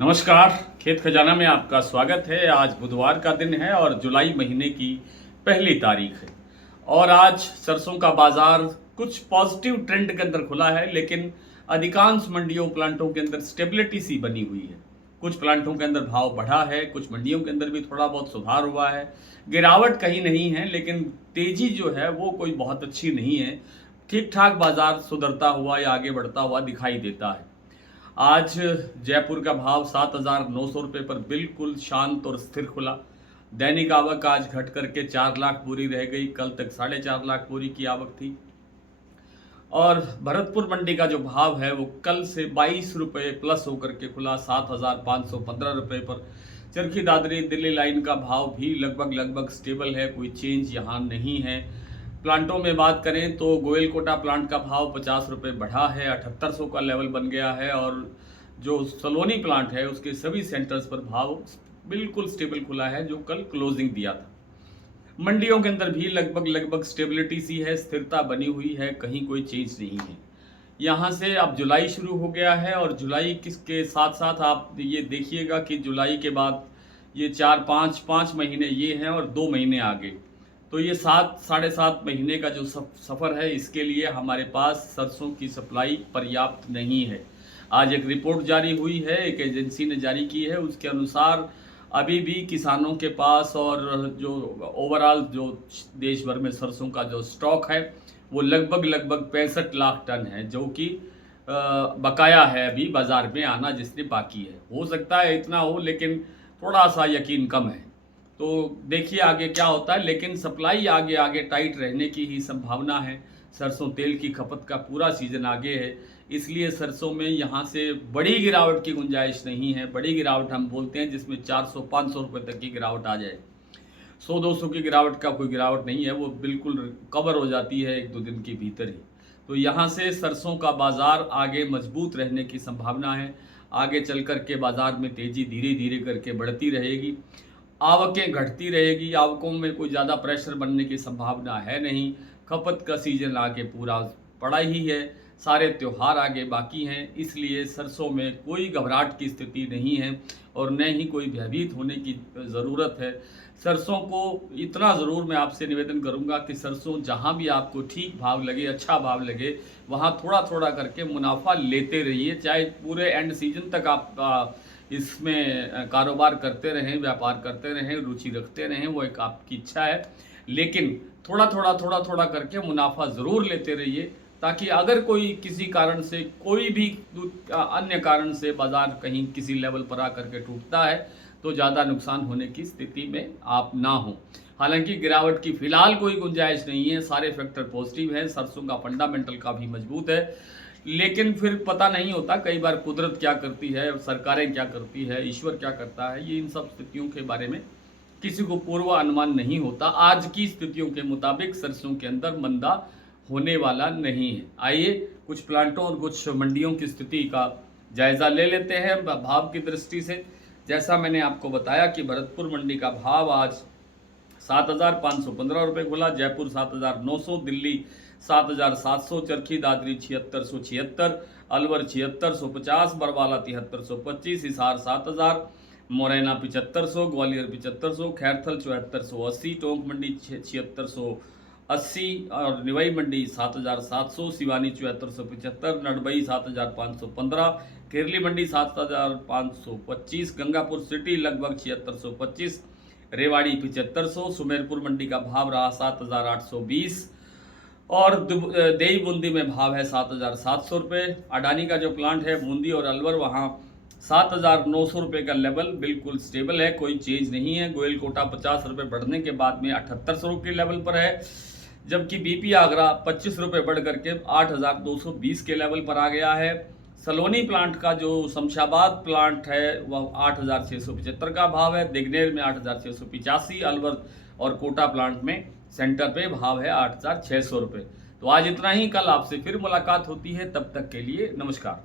नमस्कार। खेत खजाना में आपका स्वागत है। आज बुधवार का दिन है और जुलाई महीने की पहली तारीख है और आज सरसों का बाजार कुछ पॉजिटिव ट्रेंड के अंदर खुला है, लेकिन अधिकांश मंडियों प्लांटों के अंदर स्टेबिलिटी सी बनी हुई है। कुछ प्लांटों के अंदर भाव बढ़ा है, कुछ मंडियों के अंदर भी थोड़ा बहुत सुधार हुआ है। गिरावट कहीं नहीं है, लेकिन तेजी जो है वो कोई बहुत अच्छी नहीं है। ठीक ठाक बाजार सुधरता हुआ या आगे बढ़ता हुआ दिखाई देता है। आज जयपुर का भाव 7,900 रुपये पर बिल्कुल शांत और स्थिर खुला। दैनिक आवक आज घट करके 4 लाख बोरी रह गई। कल तक 4.5 लाख बोरी की आवक थी। और भरतपुर मंडी का जो भाव है वो कल से 22 रुपये प्लस होकर के खुला 7,515 रुपये पर। चरखी दादरी दिल्ली लाइन का भाव भी लगभग स्टेबल है, कोई चेंज यहाँ नहीं है। प्लांटों में बात करें तो गोयलकोटा प्लांट का भाव 50 रुपये बढ़ा है, 7800 का लेवल बन गया है। और जो सलोनी प्लांट है उसके सभी सेंटर्स पर भाव बिल्कुल स्टेबल खुला है, जो कल क्लोजिंग दिया था। मंडियों के अंदर भी लगभग स्टेबिलिटी सी है, स्थिरता बनी हुई है, कहीं कोई चेंज नहीं है। यहाँ से अब जुलाई शुरू हो गया है और जुलाई किसके साथ साथ आप ये देखिएगा कि जुलाई के बाद ये 4-5 महीने ये हैं और 2 महीने आगे, तो ये 7-7.5 महीने का जो सफ़र है, इसके लिए हमारे पास सरसों की सप्लाई पर्याप्त नहीं है। आज एक रिपोर्ट जारी हुई है, एक एजेंसी ने जारी की है, उसके अनुसार अभी भी किसानों के पास और जो ओवरऑल जो देश भर में सरसों का जो स्टॉक है वो लगभग 65 लाख टन है, जो कि बकाया है अभी बाज़ार में आना, जिसने बाकी है। हो सकता है इतना हो, लेकिन थोड़ा सा यकीन कम है। तो देखिए आगे क्या होता है, लेकिन सप्लाई आगे आगे टाइट रहने की ही संभावना है। सरसों तेल की खपत का पूरा सीज़न आगे है, इसलिए सरसों में यहाँ से बड़ी गिरावट की गुंजाइश नहीं है। बड़ी गिरावट हम बोलते हैं जिसमें 400-500 रुपये तक की गिरावट आ जाए। 100-200 की गिरावट का कोई गिरावट नहीं है, वो बिल्कुल कवर हो जाती है 1-2 दिन के भीतर ही। तो यहाँ से सरसों का बाज़ार आगे मजबूत रहने की संभावना है। आगे चल कर के बाज़ार में तेज़ी धीरे धीरे करके बढ़ती रहेगी, आवकें घटती रहेगी। आवकों में कोई ज़्यादा प्रेशर बनने की संभावना है नहीं। खपत का सीजन आगे पूरा पड़ा ही है, सारे त्यौहार आगे बाकी हैं, इसलिए सरसों में कोई घबराहट की स्थिति नहीं है और न ही कोई भयभीत होने की ज़रूरत है। सरसों को इतना ज़रूर मैं आपसे निवेदन करूंगा कि सरसों जहां भी आपको ठीक भाव लगे, अच्छा भाव लगे, वहां थोड़ा थोड़ा करके मुनाफा लेते रहिए। चाहे पूरे एंड सीजन तक आप इसमें कारोबार करते रहें, व्यापार करते रहें, रुचि रखते रहें, वो एक आपकी इच्छा है। लेकिन थोड़ा थोड़ा करके मुनाफा ज़रूर लेते रहिए, ताकि अगर कोई किसी कारण से, कोई भी अन्य कारण से बाज़ार कहीं किसी लेवल पर आकर के टूटता है तो ज़्यादा नुकसान होने की स्थिति में आप ना हो। हालांकि गिरावट की फ़िलहाल कोई गुंजाइश नहीं है, सारे फैक्टर पॉजिटिव हैं। सरसों का फंडामेंटल काफ़ी मजबूत है, लेकिन फिर पता नहीं होता, कई बार कुदरत क्या करती है, सरकारें क्या करती है, ईश्वर क्या करता है, ये इन सब स्थितियों के बारे में किसी को पूर्व अनुमान नहीं होता। आज की स्थितियों के मुताबिक सरसों के अंदर मंदा होने वाला नहीं है। आइए कुछ प्लांटों और कुछ मंडियों की स्थिति का जायज़ा ले लेते हैं भाव की दृष्टि से। जैसा मैंने आपको बताया कि भरतपुर मंडी का भाव आज 7,515 रुपये खुला, जयपुर 7,900, दिल्ली 7,700, चरखी दादरी 7,676, अलवर 7,650, बरवाला 7,325, हिसार 7,000, मोरैना 7,500, ग्वालियर 7,500, खैरथल 7,480, टोंक मंडी 7,680 और निवाई मंडी 7,700, सिवानी 7,475, नडबई 7,515, केरली मंडी 7,525, गंगापुर सिटी लगभग 7,625, रेवाड़ी 7,500, सुमेरपुर मंडी का भाव रहा 7,820 और देई बूंदी में भाव है 7,700 रुपये। अडानी का जो प्लांट है बूंदी और अलवर, वहाँ 7,900 रुपये का लेवल बिल्कुल स्टेबल है, कोई चेंज नहीं है। गोयलकोटा 50 रुपये बढ़ने के बाद में 7,800 रुपये लेवल पर है, जबकि बीपी आगरा 25 रुपये बढ़ करके 8,220 के लेवल पर आ गया है। सलोनी प्लांट का जो शमशाबाद प्लांट है वह 8,675 का भाव है, दिग्नेर में 8,685, अलवर और कोटा प्लांट में सेंटर पे भाव है 8,600 रुपये। तो आज इतना ही, कल आपसे फिर मुलाकात होती है, तब तक के लिए नमस्कार।